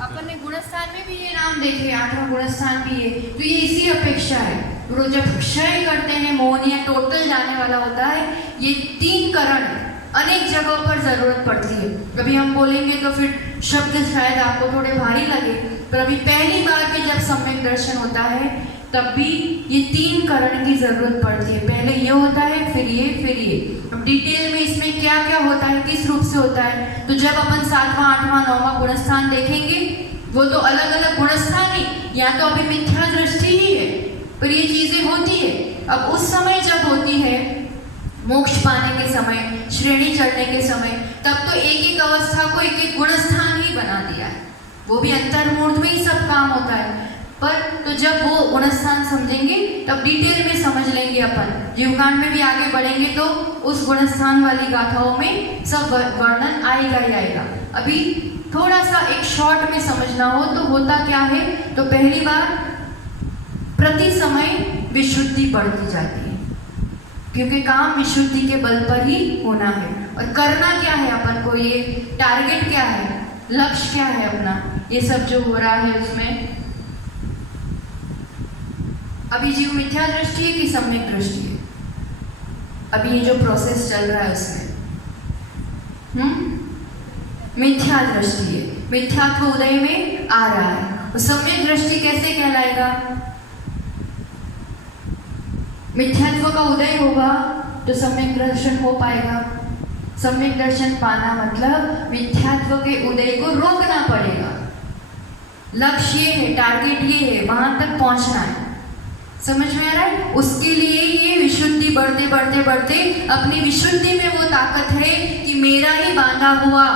अपन ने गुणस्थान में भी ये नाम देखे, 8वां गुणस्थान भी है। तो ये इसी अपेक्षा है। वो जब क्षय करते हैं, मोहनीय टोटल जाने वाला होता है। ये 3 करण अनेक जगहों पर जरूरत पड़ती है। कभी हम बोलेंगे तो फिर शब्द शायद आपको थोड़े भारी लगे, पर अभी पहली बार भी जब सम्यक दर्शन होता है तब भी ये 3 करण की जरूरत पड़ती है। पहले ये होता है, फिर ये, फिर ये। अब डिटेल में इसमें क्या क्या होता है, किस रूप से होता है, तो जब अपन 7वां 8वां 9वां गुणस्थान देखेंगे वो तो अलग अलग गुणस्थान ही, या तो अभी मिथ्या दृष्टि ही है, पर ये चीजें होती है। अब उस समय जब होती है मोक्ष पाने के समय, श्रेणी चढ़ने के समय, तब तो एक एक अवस्था को एक एक गुणस्थान ही बना दिया है। वो भी अंतर्मुहूर्त में ही सब काम होता है। पर तो जब वो गुणस्थान समझेंगे तब डिटेल में समझ लेंगे अपन। जीवकांड में भी आगे बढ़ेंगे तो उस गुणस्थान वाली गाथाओं में सब वर्णन आएगा ही आएगा। अभी थोड़ा सा एक शॉर्ट में समझना हो तो होता क्या है, तो पहली बार प्रति समय विशुद्धि बढ़ती जाती है, क्योंकि काम विशुद्धि के बल पर ही होना है। और करना क्या है अपन को, ये टारगेट क्या है, लक्ष्य क्या है अपना, ये सब जो हो रहा है उसमें अभी जीव मिथ्या दृष्टि है कि सम्यक दृष्टि है। अभी ये जो प्रोसेस चल रहा है उसमें मिथ्या दृष्टि है। मिथ्यात्व उदय में आ रहा है। तो सम्यक दृष्टि कैसे कहलाएगा? मिथ्यात्व का उदय होगा तो सम्यक दर्शन हो पाएगा। सम्यक दर्शन पाना मतलब मिथ्यात्व के उदय को रोकना पड़ेगा। लक्ष्य ये है, टारगेट ये है, वहां तक पहुंचना है। समझ में आ रहा है? उसके लिए ये विशुद्धि बढ़ते बढ़ते बढ़ते अपनी विशुद्धि में वो ताकत है कि मेरा ही बांधा हुआ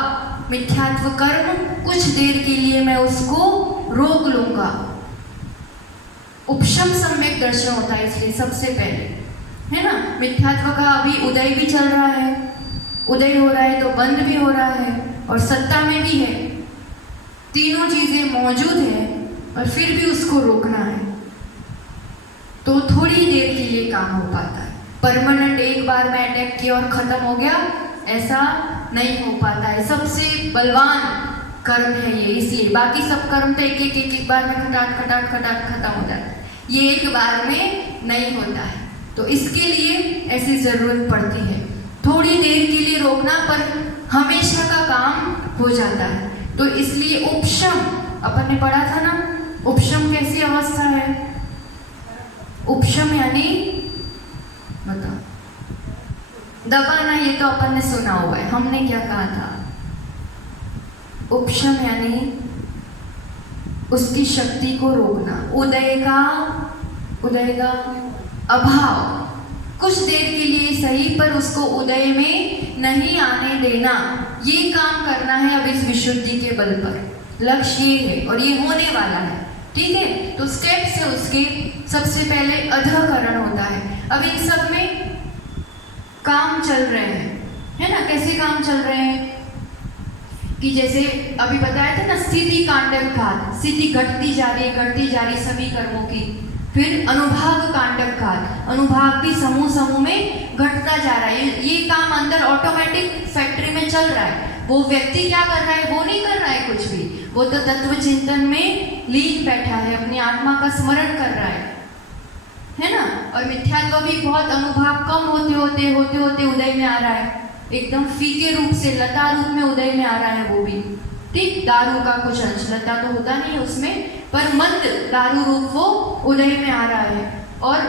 मिथ्यात्व कर्म कुछ देर के लिए मैं उसको रोक लूंगा। उपशम सम्यक दर्शन होता है इसलिए सबसे पहले, है ना। मिथ्यात्व का अभी उदय भी चल रहा है, उदय हो रहा है तो बंद भी हो रहा है, और सत्ता में भी है। तीनों चीजें मौजूद है और फिर भी उसको रोकना है तो थोड़ी देर के लिए काम हो पाता है। परमानेंट एक बार में अटैक किया और खत्म हो गया, ऐसा नहीं हो पाता है। सबसे बलवान कर्म है ये, इसलिए बाकी सब कर्म तो एक बार में खटाट खटाट खटाट खत्म हो जाता है, ये एक बार में नहीं होता है। तो इसके लिए ऐसी जरूरत पड़ती है, थोड़ी देर के लिए रोकना, पर हमेशा का काम हो जाता है। तो इसलिए उपशम अपन ने पढ़ा था ना, उपशम कैसी अवस्था है? उपशम यानी बताओ, दबाना, ये तो अपन ने सुना हुआ है। हमने क्या कहा था? उपशम यानी उसकी शक्ति को रोकना, उदय का अभाव, कुछ देर के लिए सही, पर उसको उदय में नहीं आने देना। ये काम करना है अब इस विशुद्धि के बल पर। लक्ष्य ये है और ये होने वाला है। ठीक है, तो स्टेप से उसके सबसे पहले अधःकरण होता है। अब इन सब में काम चल रहे हैं, है ना। कैसे काम चल रहे हैं कि जैसे अभी बताया था ना, स्थिति कांडक काल, स्थिति घटती जा रही सभी कर्मों की। फिर अनुभाग कांडक काल, अनुभाग भी समूह समूह में घटता जा रहा है। ये काम अंदर ऑटोमेटिक फैक्ट्री में चल रहा है। वो व्यक्ति क्या कर रहा है, वो नहीं कर रहा है कुछ भी, वो तो तत्व चिंतन में लीन बैठा है, अपनी आत्मा का स्मरण कर रहा है ना। और मिथ्यात्व भी बहुत अनुभाग कम होते होते उदय में आ रहा है, एकदम फीके रूप से लता रूप में उदय में आ रहा है वो भी। ठीक, दारू का कुछ अंश, लता तो होता नहीं है उसमें, पर मंद दारू रूप वो उदय में आ रहा है। और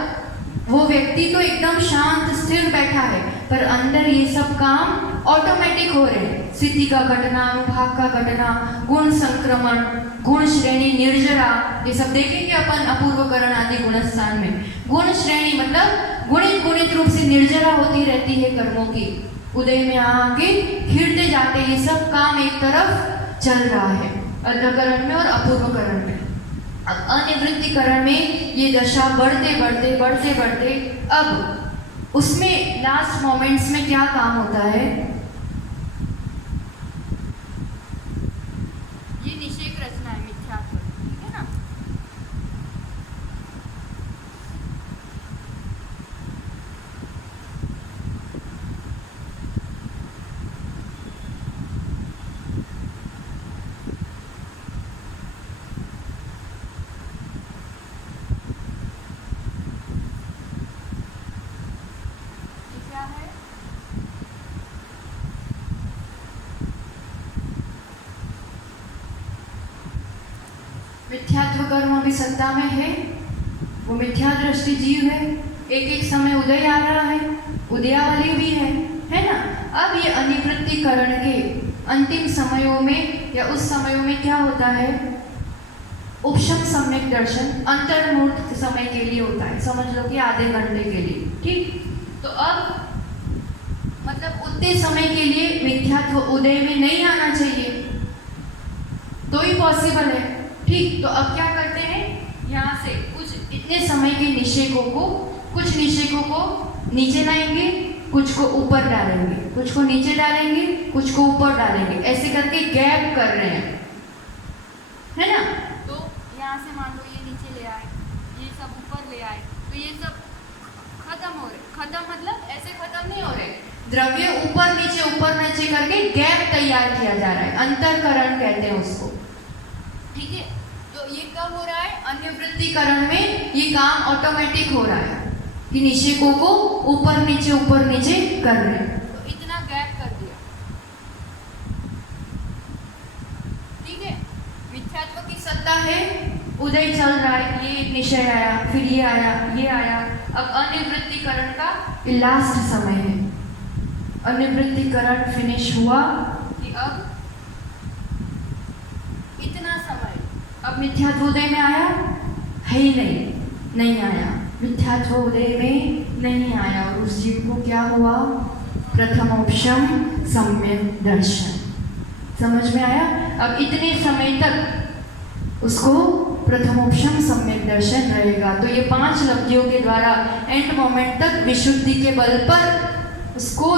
वो व्यक्ति तो एकदम शांत स्थिर बैठा है, पर अंदर ये सब काम ऑटोमेटिक हो रहे हैं। स्थिति का घटना, अनुभाग का घटना, गुण संक्रमण, गुण श्रेणी, निर्जरा, ये सब देखेंगे अपन अपूर्वकरण आदि गुणस्थान में। गुण श्रेणी मतलब गुणित रूप से निर्जरा होती रहती है कर्मों की, उदय में आके खिड़ते जाते हैं। ये सब काम एक तरफ चल रहा है अधःकरण में और अपूर्वकरण में। अब अनिवृत्तिकरण में ये दशा बढ़ते अब उसमें लास्ट मोमेंट्स में क्या काम होता है, ये निषेक रचना है मिथ्यात्व, ठीक है ना। मिथ्यात्व कर्म अभी सत्ता में है, वो मिथ्या दृष्टि जीव है। एक समय उदय आ रहा है, उदयावली भी है ना। अब ये अनिवृत्तिकरण के अंतिम समयों में या उस समयों में क्या होता है, उपशम सम्यक दर्शन अंतर्मुहूर्त समय के लिए होता है, समझ लो कि आधे घंटे के लिए। ठीक, तो अब मतलब उतने समय के लिए मिथ्यात्व उदय में नहीं आना चाहिए, तो ही पॉसिबल है। ठीक, तो अब क्या करते हैं, यहाँ से कुछ इतने समय के निषेकों को, कुछ निषेकों को नीचे लाएंगे, कुछ को ऊपर डालेंगे, कुछ को नीचे डालेंगे, कुछ को ऊपर डालेंगे, ऐसे करके गैप कर रहे हैं, है ना। तो यहाँ से मान लो ये नीचे ले आए, ये सब ऊपर ले आए, तो ये सब खत्म हो रहे। खत्म मतलब ऐसे खत्म नहीं हो रहे, द्रव्य ऊपर नीचे करके गैप तैयार किया जा रहा है, अंतरकरण कहते हैं उसको। ठीक है, तो ये कब हो रहा है, अनिवृत्तिकरण में ये काम ऑटोमेटिक हो रहा है कि निषेकों को ऊपर नीचे कर रहे हैं। तो इतना गैप कर दिया। ठीक है, मिथ्यात्व की सत्ता है, उदय चल रहा है, ये निश्चय आया, फिर ये आया। अब अनिवृत्तिकरण का लास्ट समय है, अनिवृत्तिकरण फिनिश हुआ कि अब इतना समय, अब मिथ्यात्व उदय में आया है ही नहीं आया, मिथ्यात्व उदय में नहीं आया, और उस जीव को क्या हुआ, प्रथमोपशम सम्यक दर्शन। समझ में आया। अब इतने समय तक उसको प्रथमोपशम सम्यक दर्शन रहेगा। तो ये 5 लब्धियों के द्वारा एंड मोमेंट तक विशुद्धि के बल पर उसको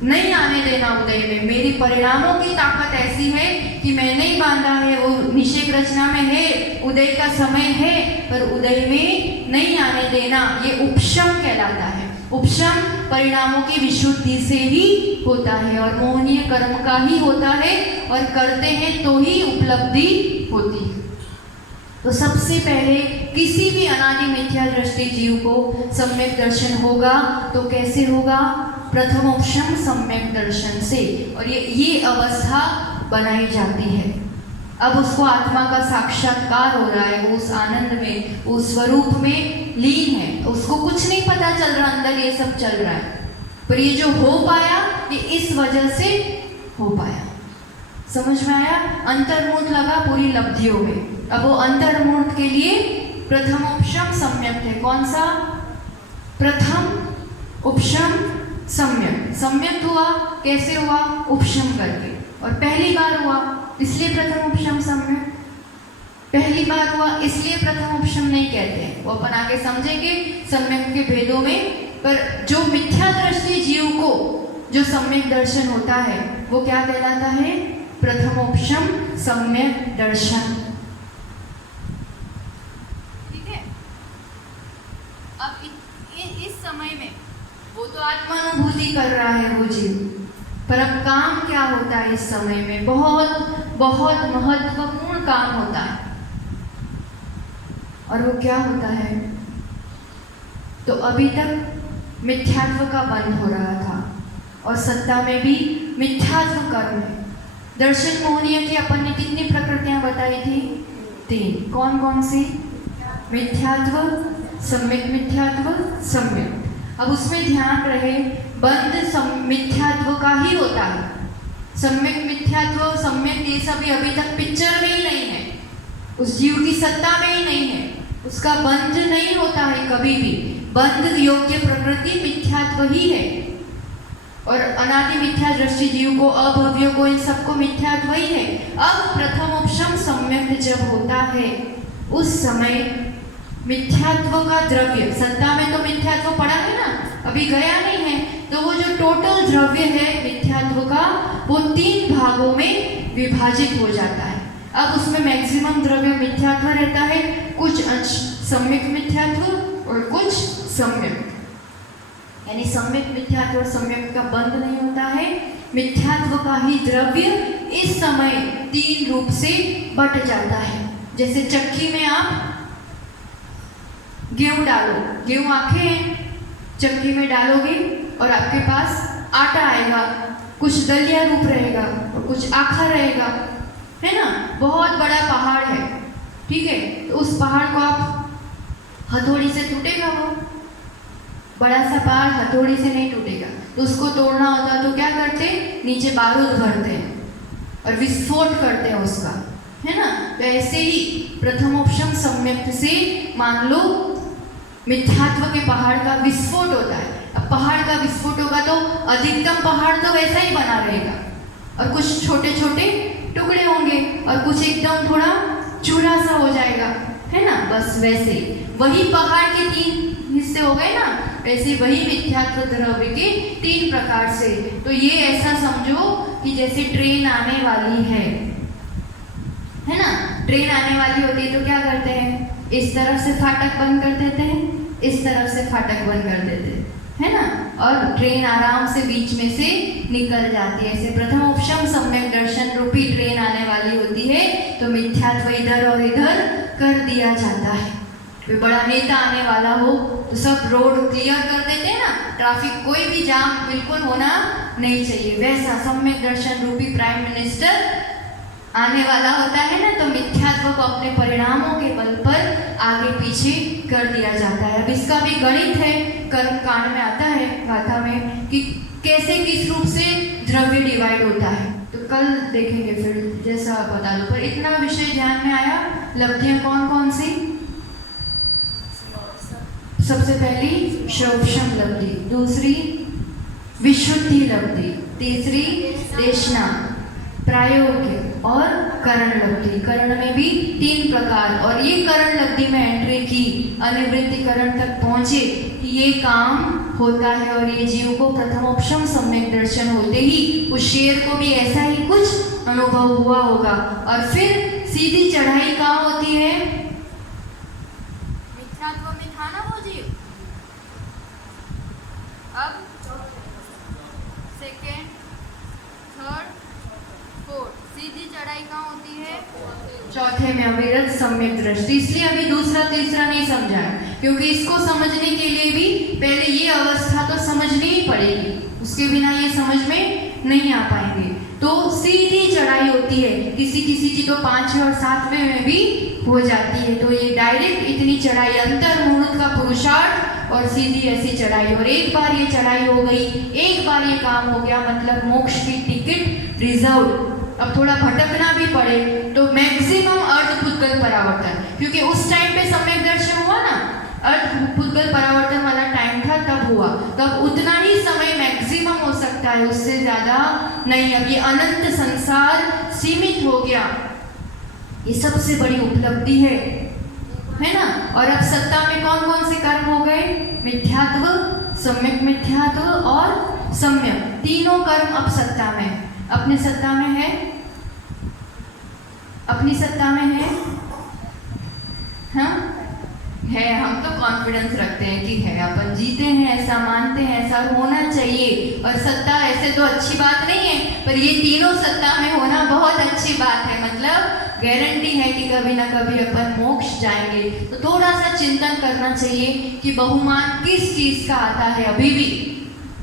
नहीं आने देना उदय में। मेरी परिणामों की ताकत ऐसी है कि मैंने ही बांधा है, वो निषेक रचना में है, उदय का समय है, पर उदय में नहीं आने देना, ये उपशम कहलाता है। उपशम परिणामों की विशुद्धि से ही होता है और मोहनीय कर्म का ही होता है, और करते हैं तो ही उपलब्धि होती है। तो सबसे पहले किसी भी अनादि मिथ्या दृष्टि जीव को सम्यक दर्शन होगा तो कैसे होगा, प्रथमोपशम सम्यक दर्शन से, और ये अवस्था बनाई जाती है। अब उसको आत्मा का साक्षात्कार हो रहा है, वो उस आनंद में, उस स्वरूप में लीन है, उसको कुछ नहीं पता चल रहा अंदर ये सब चल रहा है, पर ये जो हो पाया ये इस वजह से हो पाया। समझ में आया। अंतर्मुहूर्त लगा पूरी लब्धियों में। अब वो अंतर्मुहूर्त के लिए प्रथमोपशम सम्यक है। कौन सा, प्रथम उपशम सम्यक। सम्यक हुआ कैसे हुआ? उपशम करके। और पहली बार हुआ इसलिए प्रथम उपशम सम्यक। पहली बार हुआ इसलिए प्रथम उपशम नहीं कहते हैं, वो अपन आगे समझेंगे सम्यक के भेदों में। पर जो मिथ्या दृष्टि जीव को जो सम्यक दर्शन होता है वो क्या कहलाता है? प्रथमोपशम सम्यक दर्शन। ठीक है। अब इस समय में वो तो आत्मानुभूति कर रहा है वो जीव, पर अब काम क्या होता है इस समय में? बहुत बहुत महत्वपूर्ण काम होता है। और वो क्या होता है? तो अभी तक मिथ्यात्व का बंध हो रहा था और सत्ता में भी मिथ्यात्व कर्म है। दर्शन मोहनीय की अपन ने कितनी प्रकृतियां बताई थी? 3। कौन कौन सी? मिथ्यात्व, सम्यक मिथ्यात्व, सम्यक। अब उसमें ध्यान रहे बंध मिथ्यात्व का ही होता है। सम्यक मिथ्यात्व, सम्यक ये सभी अभी तक पिक्चर में ही नहीं है, उस जीव की सत्ता में ही नहीं है, उसका बंध नहीं होता है कभी भी। बंध योग्य प्रकृति मिथ्यात्व ही है। और अनादि मिथ्या दृष्टि जीव को, अभव्यों को, इन सबको मिथ्यात्व ही है। अब प्रथम उपशम सम्यक जब होता है उस समय मिथ्यात्व का द्रव्य, सत्ता में तो मिथ्यात्व पड़ा है ना, अभी गया नहीं है, तो वो जो टोटल द्रव्य है मिथ्यात्व का वो 3 भागों में विभाजित हो जाता है। अब उसमें मैक्सिमम द्रव्य मिथ्यात्व रहता है, कुछ अंश सम्यक मिथ्यात्व और कुछ सम्यक। यानी सम्यक मिथ्यात्व और सम्यक का बंध नहीं होता है, मिथ्यात्व का ही द्रव्य इस समय 3 रूप से बट जाता है। जैसे चक्की में आप गेहूं डालो, गेहूं आखे हैं, चक्की में डालोगे और आपके पास आटा आएगा, कुछ दलिया रूप रहेगा और कुछ आखा रहेगा, है ना? बहुत बड़ा पहाड़ है, ठीक है? तो उस पहाड़ को आप हथौड़ी से टूटेगा, वो बड़ा सा पहाड़ हथौड़ी से नहीं टूटेगा। तो उसको तोड़ना होता तो क्या करते? नीचे बारूद भरते हैं और विस्फोट करते हैं उसका, है ना? तो ऐसे ही प्रथमोपशम सम्यक से मान लो मिथ्यात्व के पहाड़ का विस्फोट होता है। अब पहाड़ का विस्फोट होगा तो अधिकतम पहाड़ तो वैसा ही बना रहेगा और कुछ छोटे छोटे टुकड़े होंगे और कुछ एकदम थोड़ा चूरा सा हो जाएगा, है ना? बस वैसे वही पहाड़ के 3 हिस्से हो गए ना, वैसे वही मिथ्यात्व द्रव्य के 3 प्रकार से। तो ये ऐसा समझो कि जैसे ट्रेन आने वाली है ना? ट्रेन आने वाली होती है तो क्या करते हैं? इस तरफ से फाटक बंद कर देते हैं, इस तरफ से फाटक बंद कर देते हैं, है ना? और ट्रेन आराम से बीच में से निकल जाती है। ऐसे प्रथम उपशम सम्यक दर्शन रूपी ट्रेन आने वाली होती है तो मिथ्यात्व इधर और इधर कर दिया जाता है। कोई बड़ा नेता आने वाला हो तो सब रोड क्लियर कर देते हैं ना, ट्रैफिक कोई भी जाम बिल्कुल होना नहीं चाहिए। वैसा सम्यक दर्शन रूपी प्राइम मिनिस्टर आने वाला होता है ना, तो मिथ्यात्व को अपने परिणामों के बल पर आगे पीछे कर दिया जाता है। अब इसका भी गणित है, कर्म कांड में आता है गाथा में कि कैसे किस रूप से द्रव्य डिवाइड होता है। तो कल देखेंगे फिर, जैसा बता दो। पर इतना विषय ध्यान में आया। लब्धियां कौन कौन सी? सबसे पहली शौक्षम लब्धि, दूसरी विशुद्धि लब्धि, तीसरी देशना, प्रायोग्य और करण लब्धि। करण में भी 3 प्रकार। और ये करण लब्धि में एंट्री की अनिवृत्ति करण तक पहुंचे कि ये काम होता है और ये जीव को प्रथमोपशम सम्यक दर्शन होते ही उस शेर को भी ऐसा ही कुछ अनुभव हुआ होगा। और फिर सीधी चढ़ाई कहाँ होती है? मिथ्यात्व में था ना वो जीव। अब सेकेंड, थर्ड, फोर्थ, सीधी चढ़ाई कहाँ होती है? चौथे में अविरत सम्यक दृष्टि। इसलिए अभी दूसरा तीसरा नहीं समझा है, क्योंकि इसको समझने के लिए भी पहले ये अवस्था तो समझनी ही पड़ेगी, उसके बिना ये समझ में नहीं आ पाएंगे। तो सीधी चढ़ाई होती है, किसी किसी की तो 5वें और 7वें में भी हो जाती है। तो ये डायरेक्ट इतनी चढ़ाई, अंतर मुहूर्त का पुरुषार्थ और सीधी ऐसी चढ़ाई। और एक बार ये चढ़ाई हो गई, एक बार ये काम हो गया, मतलब मोक्ष की टिकट रिजर्व। अब थोड़ा भटकना भी पड़े तो मैक्सिमम अर्ध पुद्गल परावर्तन, क्योंकि उस टाइम पे सम्यक दर्शन हुआ ना, अर्ध पुद्गल परावर्तन वाला टाइम था, तब हुआ, तो अब उतना ही समय मैक्सिमम हो सकता है, उससे ज़्यादा नहीं। अब ये अनंत संसार सीमित हो गया, ये सबसे बड़ी उपलब्धि है ना। और अब सत्ता में कौन कौन से कर्म हो गए? मिथ्यात्व, सम्यक मिथ्यात्व और सम्यक, तीनों कर्म अब सत्ता में, अपने सत्ता में है, अपनी सत्ता में है। हाँ है, हम तो कॉन्फिडेंस रखते हैं कि है, अपन जीते हैं, ऐसा मानते हैं, ऐसा होना चाहिए। और सत्ता ऐसे तो अच्छी बात नहीं है, पर ये तीनों सत्ता में होना बहुत अच्छी बात है, मतलब गारंटी है कि कभी ना कभी अपन मोक्ष जाएंगे। तो थोड़ा सा चिंतन करना चाहिए कि बहुमान किस चीज़ का आता है, अभी भी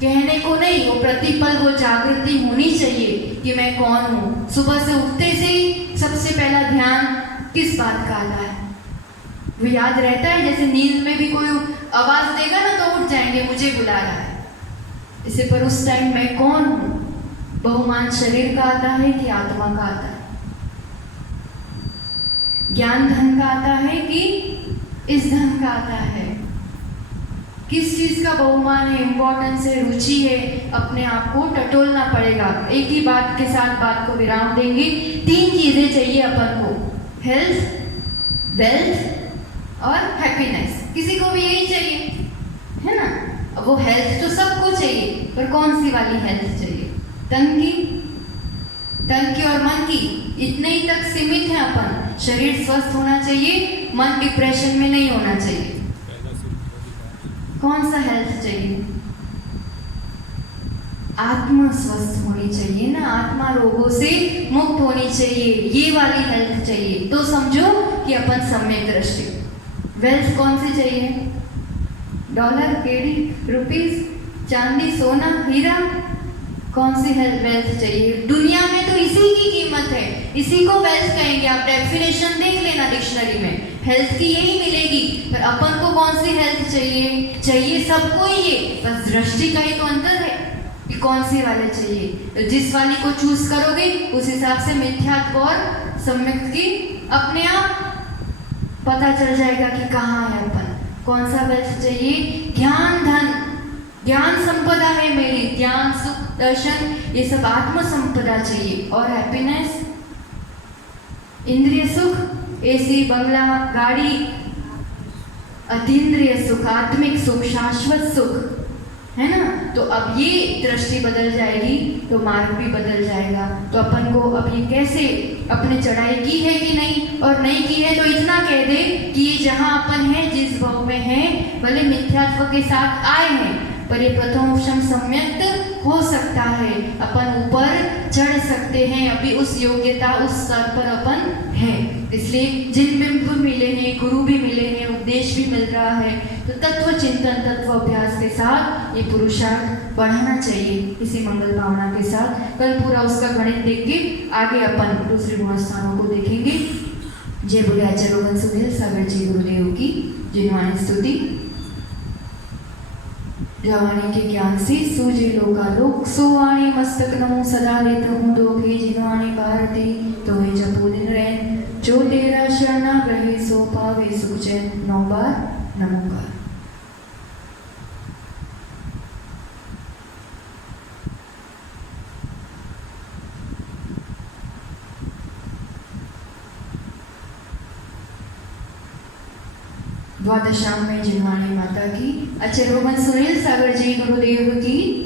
कहने को नहीं, वो प्रतिपल वो जागृति होनी चाहिए कि मैं कौन हूँ। सुबह से उठते से ही सबसे पहला ध्यान किस बात का आता है? वो याद रहता है, जैसे नींद में भी कोई आवाज़ देगा ना तो उठ जाएंगे, मुझे बुला रहा है इसे, पर उस टाइम मैं कौन हूँ? बहुमान शरीर का आता है कि आत्मा का आता है? ज्ञान धन का आता है कि इस धन का आता है? किस चीज़ का बहुमान है, इम्पोर्टेंस है, रुचि है? अपने आप को टटोलना पड़ेगा। एक ही बात के साथ बात को विराम देंगे। 3 चीज़ें चाहिए अपन को, हेल्थ, वेल्थ और हैप्पीनेस। किसी को भी यही चाहिए है ना। अब वो हेल्थ तो सबको चाहिए, पर कौन सी वाली हेल्थ चाहिए? तन की और मन की, इतने ही तक सीमित है अपन। शरीर स्वस्थ होना चाहिए, मन डिप्रेशन में नहीं होना चाहिए। कौन सा हेल्थ चाहिए? आत्मा स्वस्थ होनी चाहिए ना, आत्मा रोगों से मुक्त होनी चाहिए, ये वाली हेल्थ चाहिए। तो समझो कि अपन सम्यक दृष्टि। वेल्थ कौन सी चाहिए? डॉलर, केडी, रुपीस, चांदी, सोना, हीरा? कौन सी वेल्थ चाहिए? दुनिया में तो इसी की कीमत है, इसी को वेल्थ कहेंगे। आप डेफिनेशन देख लेना डिक्शनरी में, हेल्थ की यही मिलेगी। पर अपन को कौन सी हेल्थ चाहिए? चाहिए सबको ये, बस दृष्टि का ही तो अंतर है कि कौन सी वाले चाहिए। तो जिस वाली को चूज करोगे उस हिसाब से मिथ्यात्व और सम्यक की अपने आप पता चल जाएगा कि कहाँ है अपन। कौन सा वेल्थ चाहिए? ज्ञान धन, ज्ञान संपदा है मेरी, ज्ञान सुख दर्शन, ये सब आत्म संपदा चाहिए। और हैप्पीनेस, इंद्रिय सुख, एसी, बंगला, गाड़ी, अतीन्द्रिय सुख, आत्मिक सुख, शाश्वत सुख, है ना। तो अब ये दृष्टि बदल जाएगी तो मार्ग भी बदल जाएगा। तो अपन को अब ये कैसे, अपने चढ़ाई की है कि नहीं, और नहीं की है तो इतना कह दे कि ये जहाँ अपन है, जिस भाव में है, भले मिथ्यात्व के साथ आए हैं, पर ये प्रथमोपशम सम्यक हो सकता है, अपन ऊपर चढ़ सकते हैं। अभी उस योग्यता, उस स्तर पर अपन है। इसलिए जिन बिंब मिले हैं, गुरु भी मिले हैं, उपदेश भी मिल रहा है, तो तत्व चिंतन, तत्व अभ्यास के साथ ये पुरुषार्थ बढ़ाना चाहिए। इसी मंगल भावना के साथ कल पूरा उसका गणित देख के आगे अपन दूसरे गुणस्थानों को देखेंगे। जय बोले आचार्य रोहन सुनील सागर जी गुरुदेव की जिनवाणी स्तुति। जवानी के ज्ञान से सूझे लोकालोक, सोवाणी मस्तक नमो सदा लेत हूँ दोगे। जिनवाणी भारती तो है जपो दिन रैन, जो तेरा शरणा रहे सो पावे सुख चैन। 9 बार नमोकार। द्वादशाम में जिनवाणी माता की, आचार्य रोहन सुनील सागर जी गुरुदेव की